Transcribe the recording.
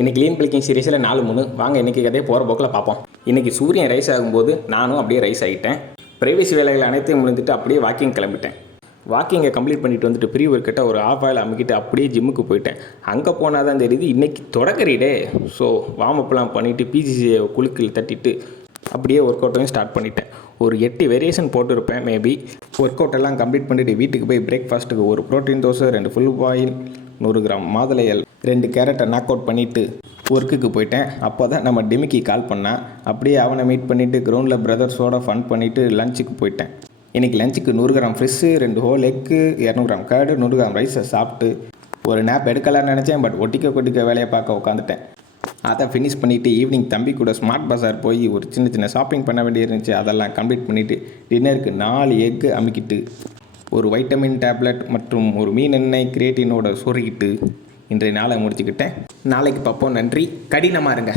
இன்றைக்கி லீன் பிளிக்கிங் சீரீஸில் 4-3 வாங்க இன்றைக்கி கதையை போகிற போக்கில் பார்ப்போம். இன்றைக்கி சூரியன் ரைஸ் ஆகும்போது நானும் அப்படியே ரைஸ் ஆகிட்டேன். ப்ரைவேசி வேலைகள் அனைத்தையும் முடிந்துட்டு அப்படியே வாக்கிங் கிளம்பிட்டேன். வாக்கிங்கை கம்ப்ளீட் பண்ணிட்டு வந்துட்டு ப்ரீ ஒர்க் கிட்ட ஒரு ஆஃப் ஆயில் அமுக்கிட்டு அப்படியே ஜிம்முக்கு போயிட்டேன். அங்கே போனால் தான் தெரியுது இன்றைக்கி தொடக்கறிடே. ஸோ வார்ம் அப்லாம் பண்ணிவிட்டு பிஜிசியை குலுக்கில் தட்டிட்டு அப்படியே ஒர்க் அவுட்டையும் ஸ்டார்ட் பண்ணிட்டேன். ஒரு 8 வேரியேஷன் போட்டிருப்பேன் மேபி. ஒர்க் அவுட் எல்லாம் கம்ப்ளீட் பண்ணிவிட்டு வீட்டுக்கு போய் பிரேக்ஃபாஸ்ட்டுக்கு ஒரு protein dosa, 2 full boil, 100 gram மாதுளையல், 2 கேரட்டை நாக் அவுட் பண்ணிவிட்டு ஒர்க்குக்கு போயிட்டேன். அப்போ தான் நம்ம டெமிக்கி கால் பண்ணால் அப்படியே அவனை மீட் பண்ணிவிட்டு கிரவுண்டில் பிரதர்ஸோட ஃபன் பண்ணிவிட்டு லஞ்சுக்கு போயிட்டேன். இன்றைக்கி லஞ்சுக்கு 100 gram fresh, 2 whole egg, 200 gram curd, 100 gram ரைஸை சாப்பிட்டு ஒரு நேப் எடுக்கலான்னு நினச்சேன். பட் ஒட்டிக்க வேலையை பார்க்க உட்காந்துட்டேன். அதை ஃபினிஷ் பண்ணிவிட்டு ஈவினிங் தம்பி கூட ஸ்மார்ட் பஸார் போய் ஒரு சின்ன ஷாப்பிங் பண்ண வேண்டியிருந்துச்சு. அதெல்லாம் கம்ப்ளீட் பண்ணிவிட்டு டின்னருக்கு 4 எக்கு அமுக்கிட்டு ஒரு வைட்டமின் டேப்லெட் மற்றும் ஒரு மீன் எண்ணெய் கிரியேட்டினோட சொருகிட்டு இன்றைய நாளை முடிச்சுக்கிட்டேன். நாளைக்கு பார்ப்போம். நன்றி. கடினமாக இருங்க.